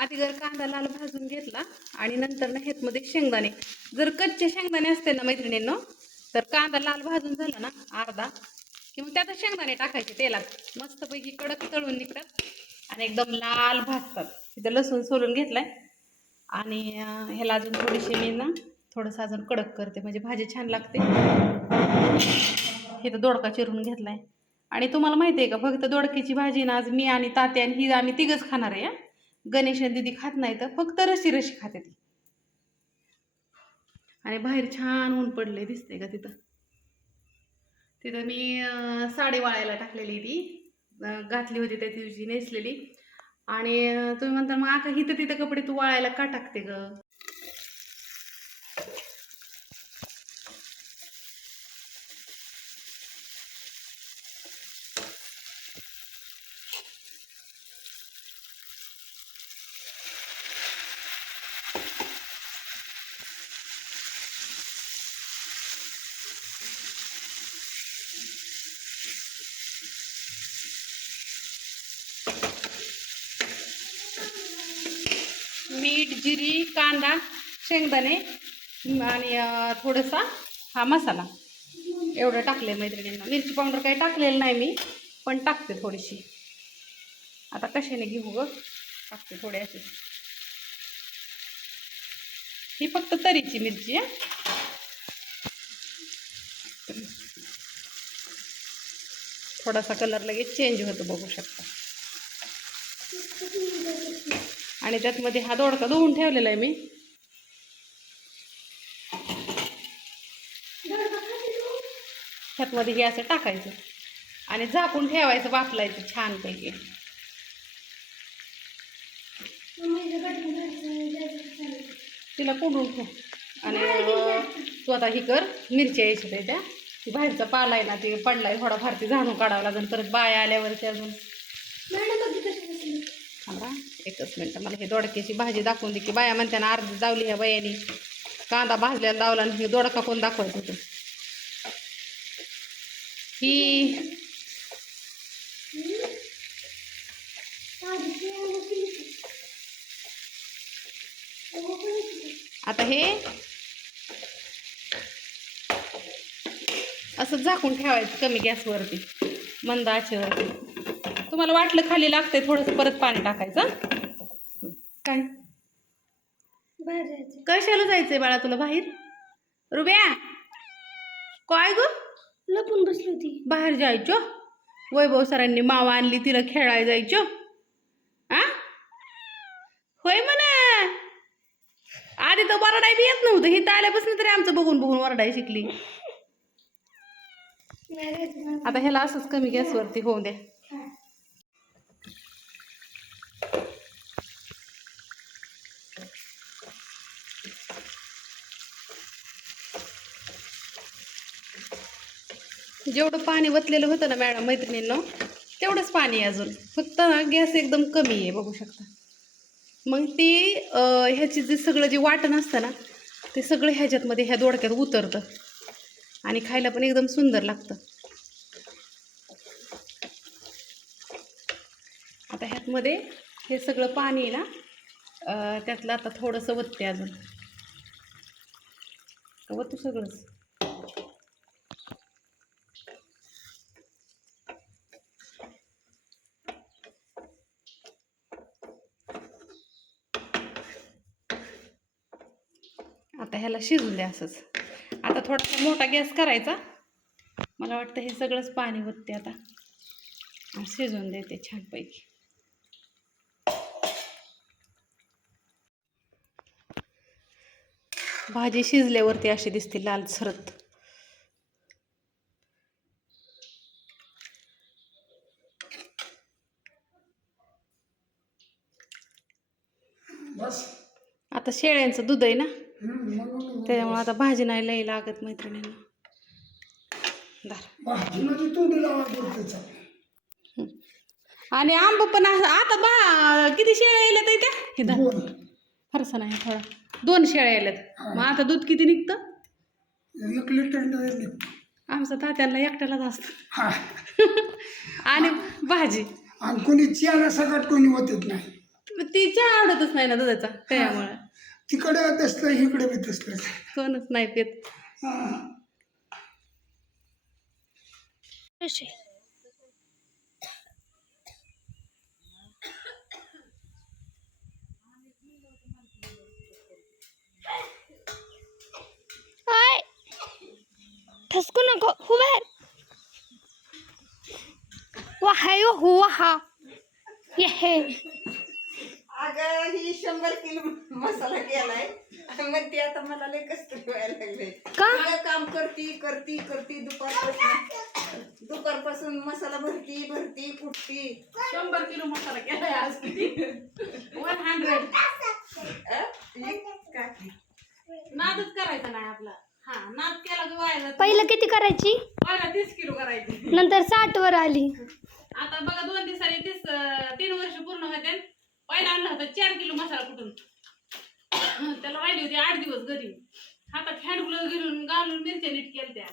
आधी जर कांदा लाल भाजून घेतला आणि नंतर ना ह्यातमध्ये शेंगदाणे. जर कच्चे शेंगदाणे असते ना मैत्रिणींनो तर कांदा लाल भाजून झाला ना अर्धा की मग त्यात शेंगदाणे टाकायचे तेलात. मस्तपैकी कडक तळून निघतात आणि एकदम लाल भाजतात. तिथं लसूण सोलून घेतलाय. आणि ह्याला अजून थोडीशी मी ना थोडंसं अजून कडक करते. म्हणजे भाजी छान लागते. हे तर दोडका चिरून घेतलाय. आणि तुम्हाला माहिती आहे का फक्त दोडक्याची भाजी ना आज मी आणि तात्या आणि ही आम्ही तिघच खाणार आहे गणेश दिदी खात नाही तर फक्त रशी रशी खाते ती. आणि बाहेर छान ऊन पडले दिसते का तिथं? तिथं मी साडी वाळायला टाकलेली ती. घातली होती त्या दिवशी नेसलेली. आणि तुम्ही म्हणता मग आका हिथं तिथं कपडे तू वाळायला का टाकते ग? जिरी कांदा शेंगदाणे आणि थोडासा हा मसाला. एवढं टाकले मैत्रिणींना. मिरची पावडर काही टाकलेलं नाही मी पण टाकते थोडीशी. आता कशाने घेऊ ग? टाकते थोडे असे ही फक्त तरीची मिरची आहे. थोडासा कलर लगेच चेंज होतो बघू शकता. आणि त्यातमध्ये हा दोडका धुवून ठेवलेला आहे मी. त्यातमध्ये हे असं टाकायचं आणि झाकून ठेवायचं वापलायचं छानपैकी. तिला कोंडून ठेव. आणि तू आता ही कर मिरच्या यायची त्याच्या. बाहेरचा पाला आहे ना ते पडलाय थोडा फार ती झाडून काढावं लागेल. परत बाया आल्यावरती अजून. एकच मिनटं मला हे दोडक्याची भाजी दाखवून दे की बाया म्हणते ना अर्धी जावली ह्या बायानी. कांदा भाजल्याला लावला आणि हे दोडका कोण दाखवायचं होतं? ही आता हे असं झाकून ठेवायचं कमी गॅसवरती मंद आचेवरती. तुम्हाला वाटलं खाली लागतंय थोडंसं परत पाणी टाकायचं काय? कशाला जायचंय बाळा तुला बाहेर? रुब्या काय ग? लपून बसली होती. बाहेर जायचो? वैभव सरांनी मावा आणली तिला खेळायला जायचो. आ? होय म्हणा. आधी तर वरडाय बी येत नव्हतं. हे आल्यापासून तरी आमचं बघून बघून वरडाय शिकली. आता ह्याला असंच कमी गॅसवरती होऊ द्या. जेवढं पाणी वतलेलं होतं ना मॅडम मैत्रिणींनो तेवढंच पाणी अजून. फक्त ना गॅस एकदम कमी आहे बघू शकता. मग ती ह्याची जे सगळं जे वाटण असतं ना ते सगळं ह्याच्यातमध्ये ह्या दोडक्यात उतरतं. आणि खायला पण एकदम सुंदर लागतं. आता ह्यातमध्ये हे सगळं पाणी आहे ना त्यातलं आता थोडंसं वतते अजून. वतू सगळंच. आता ह्याला शिजून द्या असंच. आता थोडासा मोठा गॅस करायचा. मला वाटतं हे सगळंच पाणी होते आता. शिजवून देते छानपैकी. भाजी शिजल्यावरती अशी दिसते लाल सरत. बस. आता शेळ्यांचं दूध आहे ना? त्याच्यामुळे आता भाजी नाही लई लागत मैत्रिणींना. पुरतेचा आणि आंब पण आता बा किती शेळ्या आहे त्या? हे धर. दोन. फारसा नाही थोडा. दोन शेळ्या यायल्यात मग आता दूध किती निघतं? एक लिटर निघतो आमचं तात्यांना एकट्यालाच असतं. आणि भाजी. आणि कोणी चियाला सगळ्यात कोणी होतच नाही. ती चहा आवडतच नाही ना दुधाचा त्यामुळे. तिकडे तसलं इकडे बी तसलं. कोणच नाही पेत हा. ठसकू नको. हो बाहेर. वाहा यो हो वाहा ये हे शंभर किलो मसाला केलाय. मग ते आता मला लय व्हायला लागले. का? काम करती करती करती दुपारपासून. दुपारपासून मसाला भरती भरती कुटती. शंभर किलो मसाला केलाय आज. किती वन हंड्रेड अं? नादच करायचा नाही आपला. हा नाद केला की व्हायला पहिलं किती करायची? व्हायला तीस किलो करायची. नंतर साठ वर आली. आता बघा दोन दिवसांनी तीस अं, तीन वर्ष पूर्ण होते. पहिला आणलं होतं चार किलो मसाला कुठून? त्याला राहिली होती आठ दिवस घरी. हातात हँड ग्लोव्ह घेऊन घालून मिरच्या नीट केल्या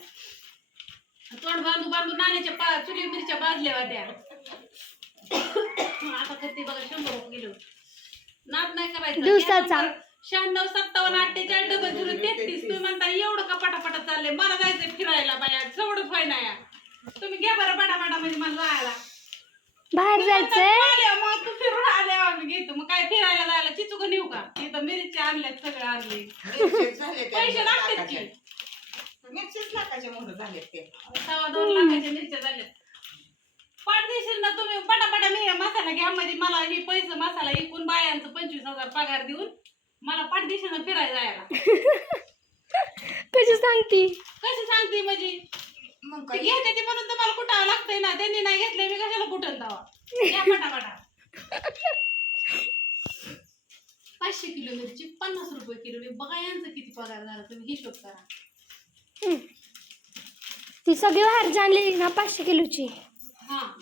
तोंड बांधू बांधू नाण्याच्या पा चुली मिरच्या भाजल्या होत्या. आता करते बघा शंभर रुपये किलो. नाद नाही करायचं. शहाण्णव सत्तावन्न अठ्ठेचाळीस डबल झिरो तेहतीस. तुम्ही म्हणता एवढं का पटापटा चाललंय? मला जायचंय फिरायला बाया. एवढं फाय नाही. तुम्ही घ्या बरं पटापटा म्हणजे मला जायला बाहेर जायचंय? आल्या मग तू फिरून घेतो मग काय फिरायला जायला चिचुक नेऊ का? इथं मिरच्या आणल्यात सगळं आणले मिरची पैसे लागतात. की. मिरचीच लाखाच्या झाले ते. सव्वा दोन लाखाच्या मिरच्या झाल्यात. पाठ देशील ना तुम्ही? पटापटा मी मसाला घ्या. म्हणजे मला हे पैसे मसाला एकूण बायांचं पंचवीस हजार पगार देऊन मला पाठ देशील ना फिरायला जायला? कशी सांगती? कशी सांगते म्हणजे? मग ते घेते ते म्हणून तुम्हाला कुठावं लागतंय ना. त्यांनी नाही घेतलंय मी कशाला कुठं जावा? घ्या पटापटा. पाचशे किलो मिरची पन्नास रुपये किलो. मी बघा यांचं किती पगार झाला. तुम्ही हिशोब करा. ती सगळी बाहेर जाणलेली ना पाचशे किलोची. हा.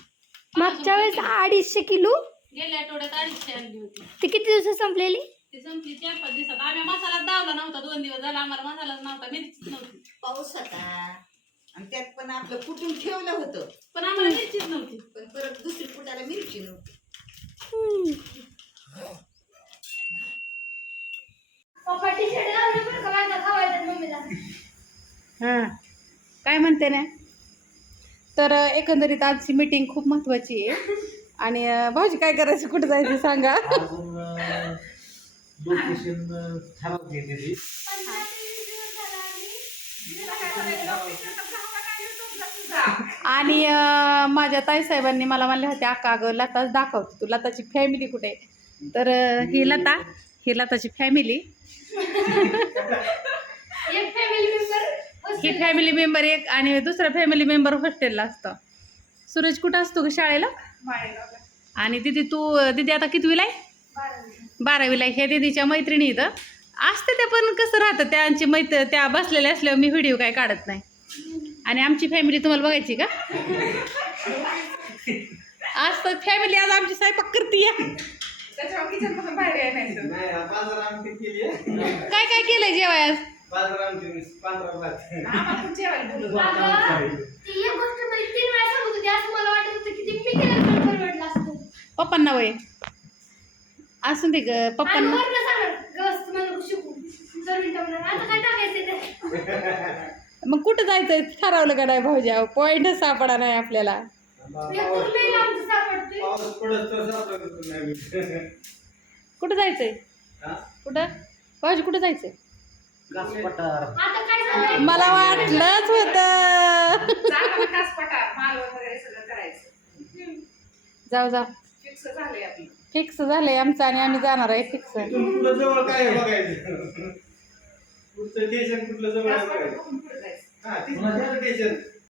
मागच्या वेळेस अडीचशे किलो. गेल्या आठवड्यात अडीचशे आणली होती. ती किती दिवसात संपलेली? ती संपली चार पाच दिवसात. आम्ही मसाला दावला नव्हता. दोन दिवस झाला आम्हाला मसालाच नव्हता. मिरचीच नव्हती. पाऊस होता. आणि त्यात पण आपलं कुठून ठेवलं होतं. पण आम्हाला मिरचीच नव्हती. पण परत दुसरी कुठाला मिरची नव्हती. हां. काय म्हणते ना? तर एकंदरीत आजची मीटिंग खूप महत्वाची आहे. आणि भाऊजी काय करायचं? कुठं जायचं सांगा? आणि माझ्या ताईसाहेबांनी मला म्हणले होते अक्का अगं लताच दाखवते तू. लताची फॅमिली कुठे आहे?" तर ही लता ही लताची फॅमिली ही फॅमिली मेंबर एक आणि दुसरा फॅमिली मेंबर हॉस्टेलला असतो. सूरज कुठं असतो ग शाळेला? आणि दिदी तू दिदी आता कितवीला आहे? बारावीला. ह्या दिदीच्या मैत्रिणी इथं. असते त्या पण कसं राहतं त्यांची मैत्र त्या बसलेल्या असल्यावर मी व्हिडिओ काय काढत नाही. आणि आमची फॅमिली तुम्हाला बघायची का? आज तर फॅमिली आज आमची स्वयंपाक करते नाही बाजार आमटी केली आहे. काय काय केलंय जेवाय आज बाजार आमटी पांढरा भात. ती एक गोष्ट मी तीन वेळा सांगत होती. असं मला वाटत होतं की ती मी केलं तर परवडलं असतं. पप्पांना वय. असून दे ग आणि पप्पांना. वरनं सांगणार, "गस मला शिकू. दोन मिनिटं म्हणणार, आता काय टाकायचं ते? मग कुठं जायचंय? ठरवलं का नाही भाऊजी? पॉईंटच सापडा नाही आपल्याला. एक पाऊस पडत कुठं जायचंय? हा? कुठं? भाऊजी कुठं जायचंय? घास पठार आता काय झालंय? मला वाटलंच होत. जाऊ जाऊ. फिक्स झालंय आमचं आणि आम्ही जाणार आहे फिक्स जवळ काय बघायचं? पुढचं स्टेशन कुठलं जवळ आहे बघायचं? हा तिथलं स्टेशन